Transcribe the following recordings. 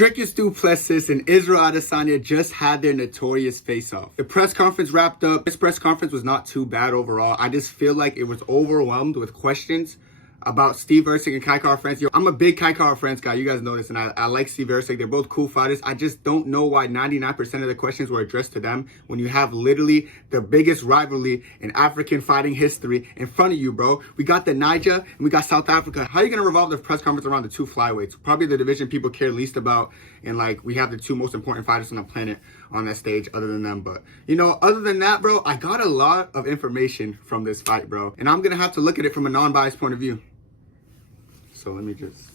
Dricus du Plessis and Israel Adesanya just had their notorious face-off. The press conference wrapped up. This press conference was not too bad overall. I just feel like it was overwhelmed with questions about Steve Erceg and Kai Kara-France. I'm a big Kai Kara-France guy. You guys know this, and I like Steve Erceg. They're both cool fighters. I just don't know why 99% of the questions were addressed to them when you have literally the biggest rivalry in African fighting history in front of you, bro. We got the Niger and we got South Africa. How are you going to revolve the press conference around the two flyweights? Probably the division people care least about, and like we have the two most important fighters on the planet on that stage other than them. But, you know, other than that, bro, I got a lot of information from this fight, bro. And I'm going to have to look at it from a non-biased point of view. So let me just,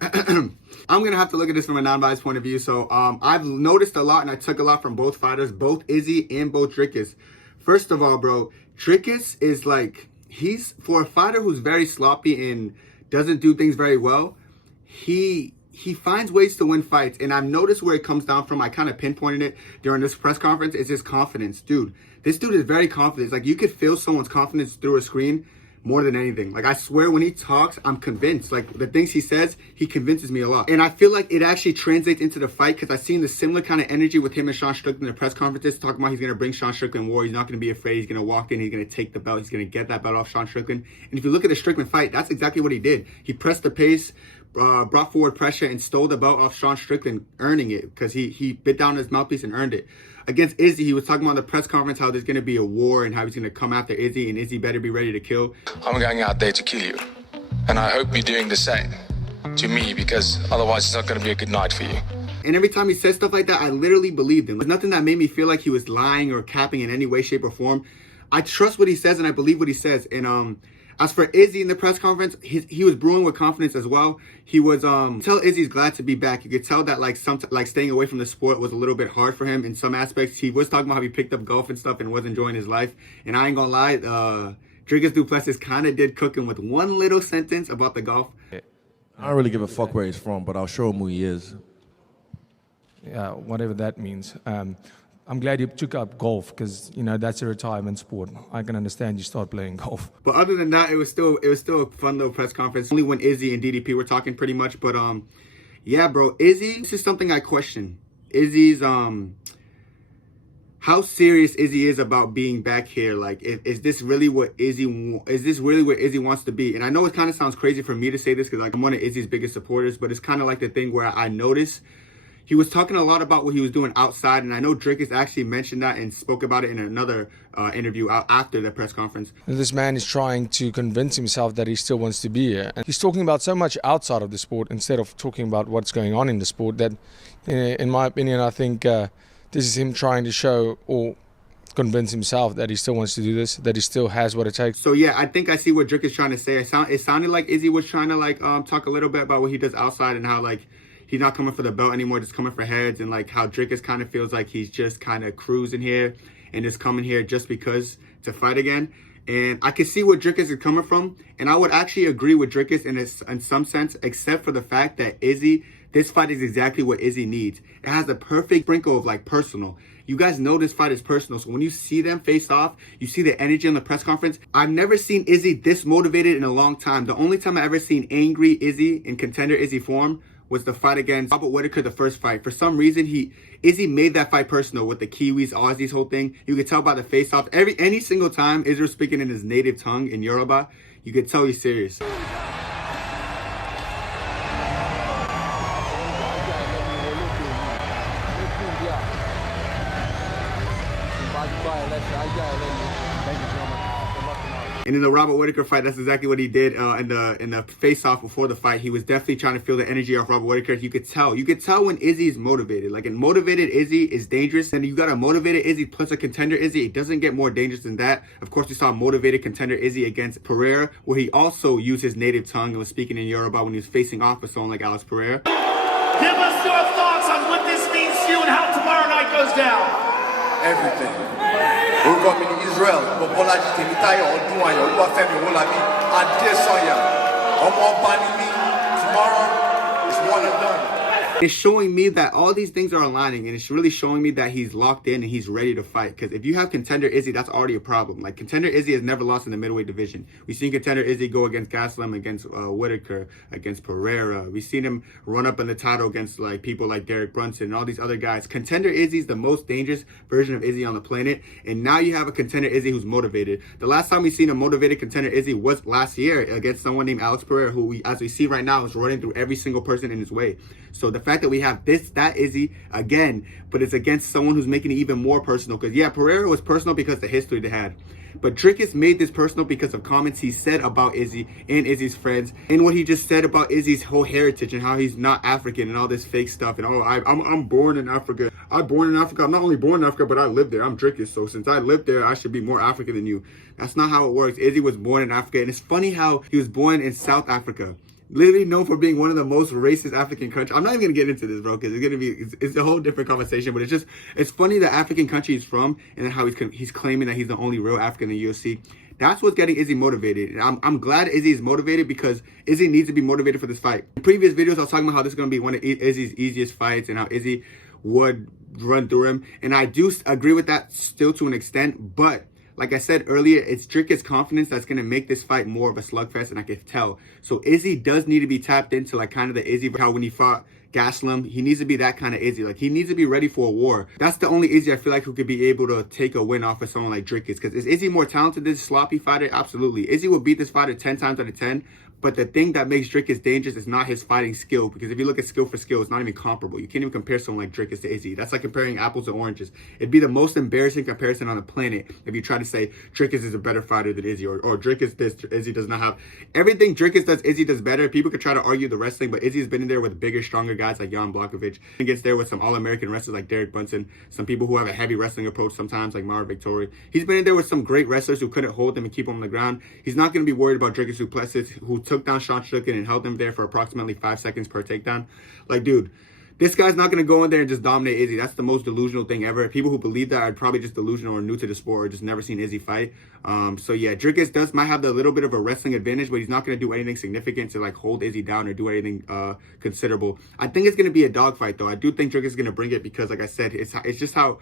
I'm going to have to look at this from a non-biased point of view. So I've noticed a lot and I took a lot from both fighters, both Izzy and both Dricus. First of all, bro, Dricus is like, he's, for a fighter who's very sloppy and doesn't do things very well, he finds ways to win fights. And I've noticed where it comes down from. I kind of pinpointed it during this press conference. It's his confidence. Dude, this dude is very confident. It's like you could feel someone's confidence through a screen more than anything. Like, I swear when he talks, I'm convinced. Like, the things he says, he convinces me a lot. And I feel like it actually translates into the fight because I've seen the similar kind of energy with him and Sean Strickland in the press conferences, talking about he's going to bring Sean Strickland war. He's not going to be afraid. He's going to walk in. He's going to take the belt. He's going to get that belt off Sean Strickland. And if you look at the Strickland fight, that's exactly what he did. He pressed the pace, brought forward pressure, and stole the belt off Sean Strickland, earning it because he bit down his mouthpiece and earned it. Against Izzy, he was talking about in the press conference how there's going to be a war and how he's going to come after Izzy, and Izzy better be ready to kill. I'm going out there to kill you, and I hope you're doing the same to me, because otherwise it's not going to be a good night for you. And every time he said stuff like that, I literally believed him. There's nothing that made me feel like he was lying or capping in any way, shape, or form. I trust what he says and I believe what he says. And as for Izzy in the press conference, he was brewing with confidence as well. He was tell Izzy's glad to be back. You could tell that like staying away from the sport was a little bit hard for him in some aspects. He was talking about how he picked up golf and stuff and was enjoying his life. And I ain't gonna lie, Dricus du Plessis kind of did cook him with one little sentence about the golf. I don't really give a fuck where he's from, but I'll show him who he is. Yeah, whatever that means. I'm glad you took up golf because, you know, that's a retirement sport. I can understand you start playing golf. But other than that, it was still a fun little press conference. Only when Izzy and DDP were talking pretty much. But yeah, bro, Izzy, this is something I question. Izzy's how serious Izzy is about being back here. Like, is this really what Izzy wants to be? And I know it kind of sounds crazy for me to say this because like I'm one of Izzy's biggest supporters, but it's kind of like the thing where I notice he was talking a lot about what he was doing outside, and I know Dricus actually mentioned that and spoke about it in another interview after the press conference. This man is trying to convince himself that he still wants to be here. And he's talking about so much outside of the sport instead of talking about what's going on in the sport that, in my opinion, I think this is him trying to show or convince himself that he still wants to do this, that he still has what it takes. So yeah, I think I see what Dricus is trying to say. It sounded like Izzy was trying to like talk a little bit about what he does outside and how like he's not coming for the belt anymore, just coming for heads, and like how Dricus kind of feels like he's just kind of cruising here and just coming here just because to fight again. And I can see where Dricus is coming from, and I would actually agree with Dricus in some sense, except for the fact that Izzy, this fight is exactly what Izzy needs. It has a perfect sprinkle of like personal. You guys know this fight is personal, so when you see them face off, you see the energy on the press conference. I've never seen Izzy this motivated in a long time. The only time I ever seen angry Izzy in Contender Izzy form was the fight against Robert Whittaker, the first fight. For some reason, Izzy made that fight personal with the Kiwis, Aussies, whole thing. You could tell by the face-off. Any single time Izzy was speaking in his native tongue, in Yoruba, you could tell he's serious. And in the Robert Whittaker fight, that's exactly what he did in the face-off before the fight. He was definitely trying to feel the energy off Robert Whittaker. You could tell when Izzy is motivated. Like, a motivated Izzy is dangerous, and you got a motivated Izzy plus a contender Izzy. It doesn't get more dangerous than that. Of course, we saw a motivated contender Izzy against Pereira, where he also used his native tongue and was speaking in Yoruba when he was facing off with someone like Alex Pereira. Give us your thoughts on what this means to you and how tomorrow night goes down. Everything. Orúkọ mi ní Israel, Bọ́lájí Tèmítáyọ̀ Ọdúnayọ̀ Olúwafẹ́mi Owólabí Adesanya. Ọmọ ọba ni mí. Tomorrow is one and done. It's showing me that all these things are aligning, and it's really showing me that he's locked in and he's ready to fight. Because if you have Contender Izzy, that's already a problem. Like, Contender Izzy has never lost in the middleweight division. We've seen Contender Izzy go against Gaslam, against Whitaker, against Pereira. We've seen him run up in the title against like people like Derek Brunson and all these other guys. Contender Izzy's the most dangerous version of Izzy on the planet, and now you have a Contender Izzy who's motivated. The last time we seen a motivated Contender Izzy was last year against someone named Alex Pereira, who as we see right now is running through every single person in his way. So the fact that we have that Izzy again, but it's against someone who's making it even more personal. Because yeah, Pereira was personal because of the history they had. But Dricus made this personal because of comments he said about Izzy and Izzy's friends, and what he just said about Izzy's whole heritage and how he's not African and all this fake stuff. And I'm born in Africa. I'm born in Africa. I'm not only born in Africa, but I live there. I'm Dricus. So since I live there, I should be more African than you. That's not how it works. Izzy was born in Africa, and it's funny how he was born in South Africa. Literally known for being one of the most racist African countries. I'm not even gonna get into this, bro, because it's a whole different conversation. But it's funny the African country he's from, and then how he's claiming that he's the only real African in the UFC. That's what's getting Izzy motivated. And I'm glad Izzy is motivated, because Izzy needs to be motivated for this fight. In previous videos, I was talking about how this is gonna be one of Izzy's easiest fights and how Izzy would run through him, and I do agree with that still to an extent, but like I said earlier, it's Dricus' confidence that's going to make this fight more of a slugfest, and I can tell. So Izzy does need to be tapped into like kind of the Izzy, how when he fought Gaslam, he needs to be that kind of Izzy. Like, he needs to be ready for a war. That's the only Izzy I feel like who could be able to take a win off of someone like Dricus. Because is Izzy more talented than this sloppy fighter? Absolutely. Izzy will beat this fighter 10 times out of 10. But the thing that makes Dricus dangerous is not his fighting skill, because if you look at skill for skill, it's not even comparable. You can't even compare someone like Dricus to Izzy. That's like comparing apples to oranges. It'd be the most embarrassing comparison on the planet if you try to say Dricus is a better fighter than Izzy, or Dricus this, Izzy does not have. Everything Dricus does, Izzy does better. People could try to argue the wrestling, but Izzy's been in there with bigger, stronger guys like Jan Blachowicz. He gets there with some All-American wrestlers like Derek Brunson, some people who have a heavy wrestling approach sometimes like Mara Victoria. He's been in there with some great wrestlers who couldn't hold him and keep him on the ground. He's not going to be worried about Dricus du Plessis, who took down Sean Strickland and held him there for approximately 5 seconds per takedown. Like, dude, this guy's not going to go in there and just dominate Izzy. That's the most delusional thing ever. People who believe that are probably just delusional or new to the sport or just never seen Izzy fight. So yeah, Dricus might have the little bit of a wrestling advantage, but he's not going to do anything significant to like hold Izzy down or do anything considerable. I think it's going to be a dogfight though. I do think Dricus is going to bring it because, like I said, it's just how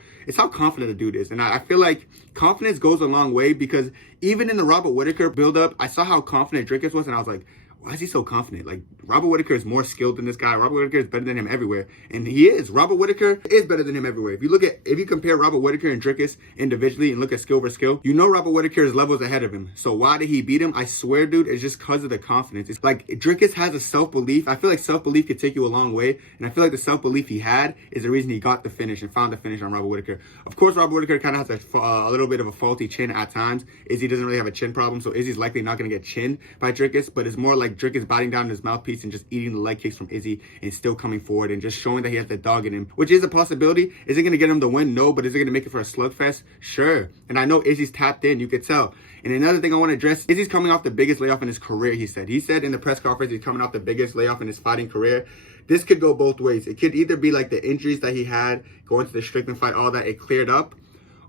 confident the dude is. And I feel like confidence goes a long way, because even in the Robert Whitaker build-up, I saw how confident Dricus was, and I was like, why is he so confident? Like, Robert Whitaker is more skilled than this guy. Robert Whitaker is better than him everywhere. And he is. Robert Whitaker is better than him everywhere. If you compare Robert Whitaker and Dricus individually and look at skill for skill, you know Robert Whitaker is levels ahead of him. So why did he beat him? I swear, dude, it's just because of the confidence. It's like Dricus has a self-belief. I feel like self-belief could take you a long way. And I feel like the self-belief he had is the reason he got the finish and found the finish on Robert Whitaker. Of course, Robert Whitaker kind of has a little bit of a faulty chin at times. Izzy doesn't really have a chin problem, so Izzy's likely not going to get chinned by Dricus, but it's more like Dricus biting down his mouthpiece and just eating the leg kicks from Izzy and still coming forward and just showing that he has the dog in him, which is a possibility. Is it going to get him the win? No. But is it going to make it for a slugfest? Sure. And I know Izzy's tapped in. You could tell. And another thing I want to address, Izzy's coming off the biggest layoff in his career, he said. He said in the press conference he's coming off the biggest layoff in his fighting career. This could go both ways. It could either be like the injuries that he had going to the Strickland fight, all that, it cleared up,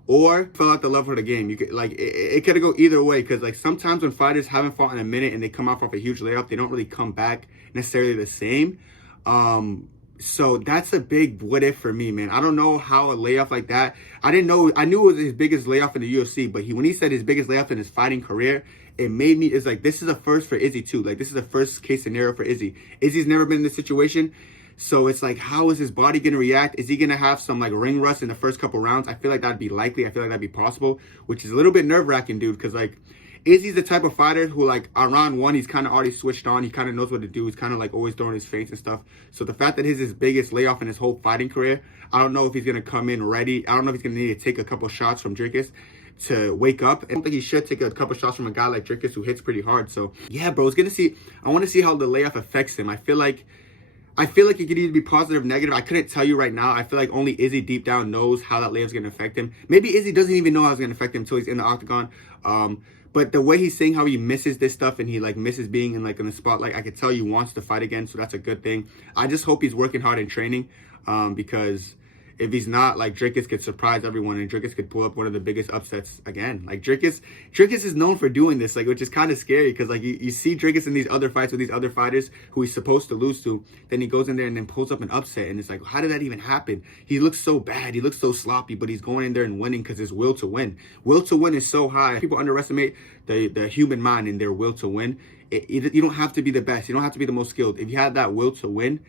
or fell out the love for the game. You could like it could go either way, because like sometimes when fighters haven't fought in a minute and they come off a huge layoff, they don't really come back necessarily the same. So that's a big what if for me, man. I don't know how a layoff like that. I knew it was his biggest layoff in the UFC, but when he said his biggest layoff in his fighting career, it made me, it's like, this is a first for Izzy too. Like, this is a first case scenario for Izzy. Izzy's never been in this situation. So it's like, how is his body going to react? Is he going to have some like ring rust in the first couple rounds? I feel like that'd be likely. I feel like that'd be possible, which is a little bit nerve wracking, dude. Because like, Izzy's the type of fighter who like on round one, he's kind of already switched on. He kind of knows what to do. He's kind of like always throwing his feints and stuff. So the fact that his biggest layoff in his whole fighting career, I don't know if he's going to come in ready. I don't know if he's going to need to take a couple shots from Dricus to wake up. I don't think he should take a couple shots from a guy like Dricus who hits pretty hard. So yeah, bro, I want to see how the layoff affects him. I feel like it could either be positive or negative. I couldn't tell you right now. I feel like only Izzy deep down knows how that layoff's going to affect him. Maybe Izzy doesn't even know how it's going to affect him until he's in the octagon. But the way he's saying how he misses this stuff and he like misses being in the spotlight, I could tell he wants to fight again. So that's a good thing. I just hope he's working hard in training, because if he's not, like, Dricus could surprise everyone and Dricus could pull up one of the biggest upsets again. Like, Dricus is known for doing this, like, which is kind of scary because, like, you see Dricus in these other fights with these other fighters who he's supposed to lose to. Then he goes in there and then pulls up an upset. And it's like, how did that even happen? He looks so bad. He looks so sloppy, but he's going in there and winning because his will to win. Will to win is so high. People underestimate the human mind and their will to win. You don't have to be the best. You don't have to be the most skilled. If you have that will to win,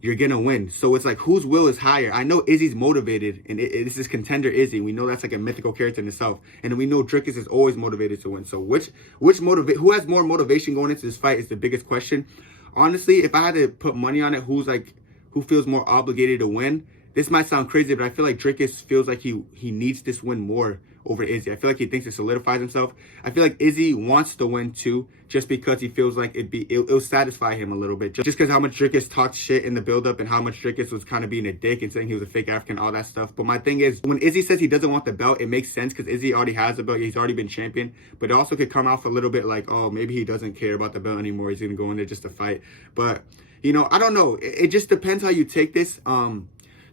you're gonna win. So it's like, whose will is higher? I know Izzy's motivated, and this is Contender Izzy. We know that's like a mythical character in itself, and we know Dricus is always motivated to win. So who has more motivation going into this fight is the biggest question. Honestly, if I had to put money on it, who feels more obligated to win? This might sound crazy, but I feel like Dricus feels like he needs this win more over Izzy. I feel like he thinks it solidifies himself. I feel like Izzy wants to win too, just because he feels like it'll satisfy him a little bit. Just because how much Dricus talked shit in the build-up and how much Dricus was kind of being a dick and saying he was a fake African, all that stuff. But my thing is, when Izzy says he doesn't want the belt, it makes sense because Izzy already has the belt. He's already been champion. But it also could come off a little bit like, oh, maybe he doesn't care about the belt anymore. He's going to go in there just to fight. But, I don't know. It just depends how you take this.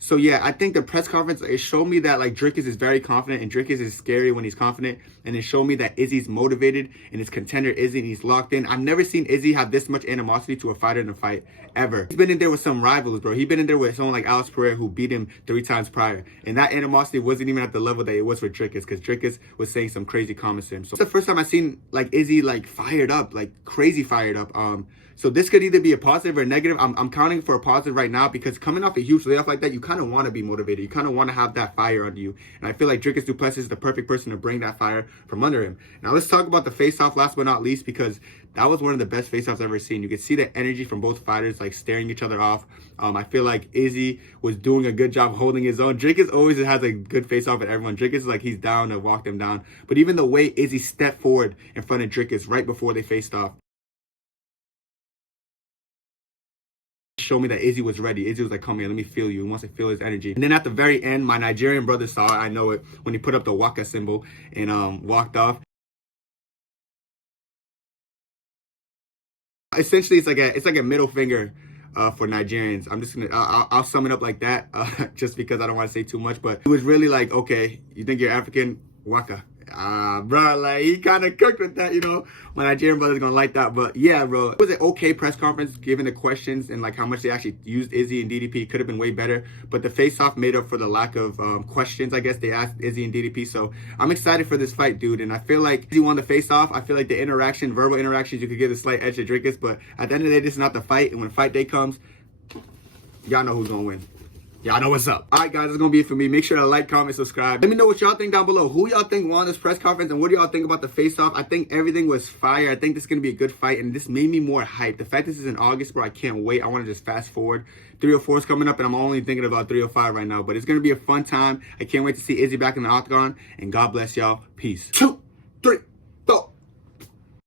So yeah, I think the press conference, it showed me that like Dricus is very confident and Dricus is scary when he's confident. And it showed me that Izzy's motivated and it's Contender Izzy and he's locked in. I've never seen Izzy have this much animosity to a fighter in a fight ever. He's been in there with some rivals, bro. He's been in there with someone like Alex Pereira who beat him 3 times prior. And that animosity wasn't even at the level that it was for Dricus because Dricus was saying some crazy comments to him. So it's the first time I've seen like Izzy like fired up, like crazy fired up. So this could either be a positive or a negative. I'm counting for a positive right now because coming off a huge layoff like that, you kind of want to be motivated. You kind of want to have that fire under you. And I feel like Dricus du Plessis is the perfect person to bring that fire from under him. Now let's talk about the face-off last but not least because that was one of the best face-offs I've ever seen. You could see the energy from both fighters like staring each other off. I feel like Izzy was doing a good job holding his own. Dricus always has a good face-off at everyone. Dricus is like he's down to walk them down. But even the way Izzy stepped forward in front of Dricus right before they faced off, show me that Izzy was ready. Izzy was like, come here, let me feel you. He wants to feel his energy. And then at the very end, my Nigerian brother saw it. I know it when he put up the waka symbol and walked off. Essentially, it's like a middle finger for Nigerians. I'm just gonna I'll sum it up like that just because I don't want to say too much. But it was really like, okay, you think you're African? Waka. Bro, like he kind of cooked with that, My Nigerian brother's gonna like that, but yeah, bro, it was an okay press conference given the questions and like how much they actually used Izzy and DDP. Could have been way better, but the face-off made up for the lack of questions I guess they asked Izzy and DDP. So I'm excited for this fight, dude, and I feel like Izzy won the face-off. I feel like the verbal interactions, you could give a slight edge to Dricus, but at the end of the day, this is not the fight, and when fight day comes, y'all know who's gonna win. Y'all know what's up. All right, guys, that's going to be it for me. Make sure to like, comment, subscribe. Let me know what y'all think down below. Who y'all think won this press conference and what do y'all think about the face-off? I think everything was fire. I think this is going to be a good fight, and this made me more hyped. The fact this is in August, bro, I can't wait. I want to just fast forward. 304 is coming up, and I'm only thinking about 305 right now, but it's going to be a fun time. I can't wait to see Izzy back in the octagon, and God bless y'all. Peace. 2, 3.